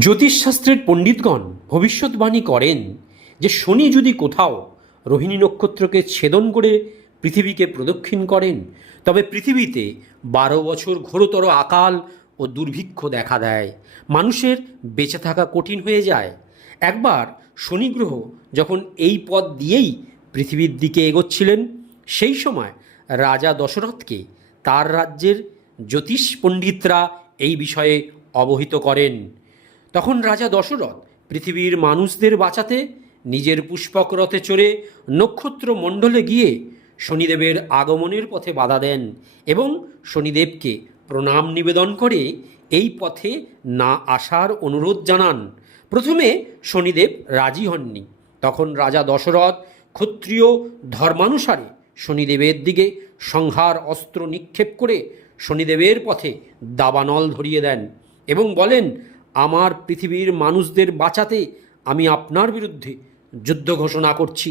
জ্যোতিষশাস্ত্রের পণ্ডিতগণ ভবিষ্যৎবাণী করেন যে শনি যদি কোথাও রোহিণী নক্ষত্রকে ছেদন করে পৃথিবীকে প্রদক্ষিণ করেন, তবে পৃথিবীতে বারো বছর ঘোরতর আকাল ও দুর্ভিক্ষ দেখা দেয়। মানুষের বেঁচে থাকা কঠিন হয়ে যায়। একবার শনি গ্রহ যখন এই পথ দিয়েই পৃথিবীর দিকে এগোচ্ছিলেন, সেই সময় রাজা দশরথকে তার রাজ্যের জ্যোতিষ পণ্ডিতরা এই বিষয়ে অবহিত করেন। তখন রাজা দশরথ পৃথিবীর মানুষদের বাঁচাতে নিজের পুষ্পক রথে চড়ে নক্ষত্র মণ্ডলে গিয়ে শনিদেবের আগমনের পথে বাধা দেন এবং শনিদেবকে প্রণাম নিবেদন করে এই পথে না আসার অনুরোধ জানান। প্রথমে শনিদেব রাজি হননি। তখন রাজা দশরথ ক্ষত্রিয় ধর্মানুসারে শনিদেবের দিকে সংহার অস্ত্র নিক্ষেপ করে শনিদেবের পথে দাবানল ধরিয়ে দেন এবং বলেন আমার পৃথিবীর মানুষদের বাঁচাতে আমি আপনার বিরুদ্ধে যুদ্ধ ঘোষণা করছি।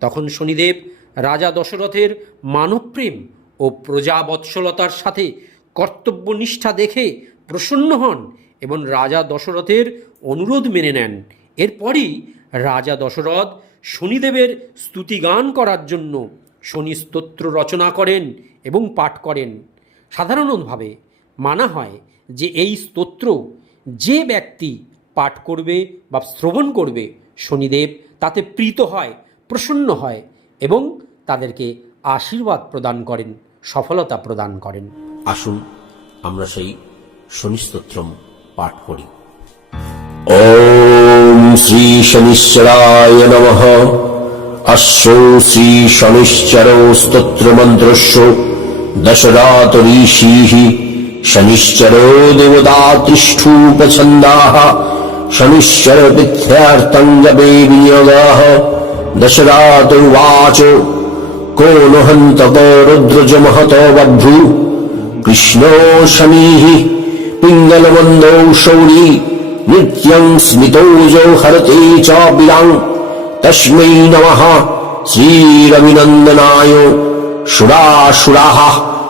তখন শনিদেব রাজা দশরথের মানবপ্রেম ও প্রজাবৎসলতার সাথে কর্তব্যনিষ্ঠা দেখে প্রসন্ন হন এবং রাজা দশরথের অনুরোধ মেনে নেন। এরপরই রাজা দশরথ শনিদেবের স্তুতিগান করার জন্য শনি স্তোত্র রচনা করেন এবং পাঠ করেন। সাধারণভাবে মানা হয় যে এই স্তোত্র যে ব্যক্তি পাঠ করবে বা শ্রবণ করবে শনিদেব তাতে প্রীত হয় প্রসন্ন হয় এবং তাদেরকে আশীর্বাদ প্রদান করেন সফলতা প্রদান করেন। আসুন আমরা সেই শনিস্তোত্রম পাঠ করি। ওম শ্রী শনিশ্চরায় নমঃ। অশ্বৌ শ্রী শনিশ্চর স্তোত্রমন্ত্রস্য। দশরাত ঋষি शनिश्चरो देवतातिष्ठूपछन्दाः शनिश्चरपिथ्यार्थम् जपे विनियोगाः दशरात उवाच को नु हन्तको रुद्रजमहतो बभ्रु कृष्णो शनिः पिङ्गलमन्दौ शौरी नित्यम् स्मितौजौ हरते चापिलाम् तस्मै नमः श्रीरविनन्दनाय शुराशुराः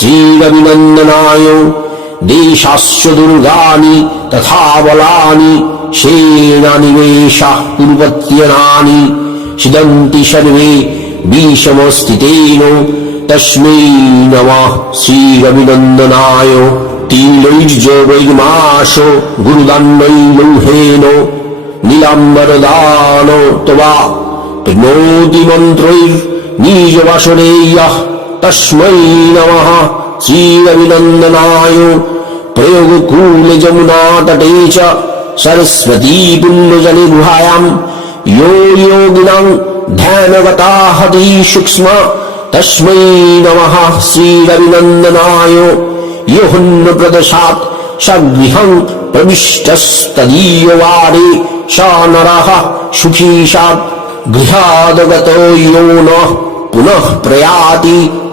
श्रीरविनन्दनाय देशाश्च दुर्गानि तथा बलानि सेनानिवेशाः पूर्वत्यनानि शिदन्ति सर्वे विषमस्थितेन तस्मै नमः श्रीरविनन्दनाय तिलैर्जवैर्माश गुरुदण्डै लौहेन नीलाम्बरदान त्वा प्रणोति मन्त्रैर्नीजवासुरेयः تم نمند پولی جرسپل گاہیام تمائی نمند پرخیشا گو نیاتی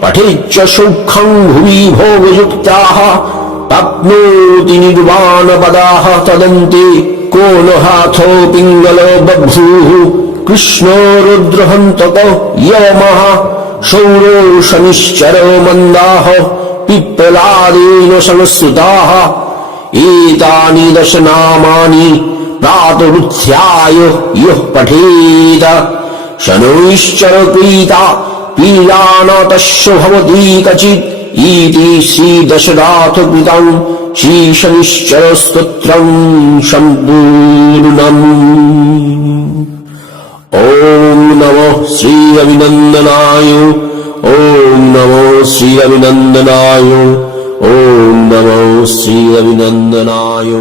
পঠেচ্চ সৌখ্যং ভুবি শনিশ্চর মন্দাহ। পিপলাদীন সংস্তুতাহ এতানি দশ নামানি প্রাতরুত্থ্যায় ইহ পঠেত। শনৈশ্চর পীতা पीडानातस्य भवति कचित् इति श्रीदशराथकृतम् श्रीशनिश्चरस्तोत्रम् सम्पूर्णम् ॐ नमः श्रीरविनन्दनाय ॐ नमो श्रीरविनन्दनाय ॐ नमो श्रीरविनन्दनाय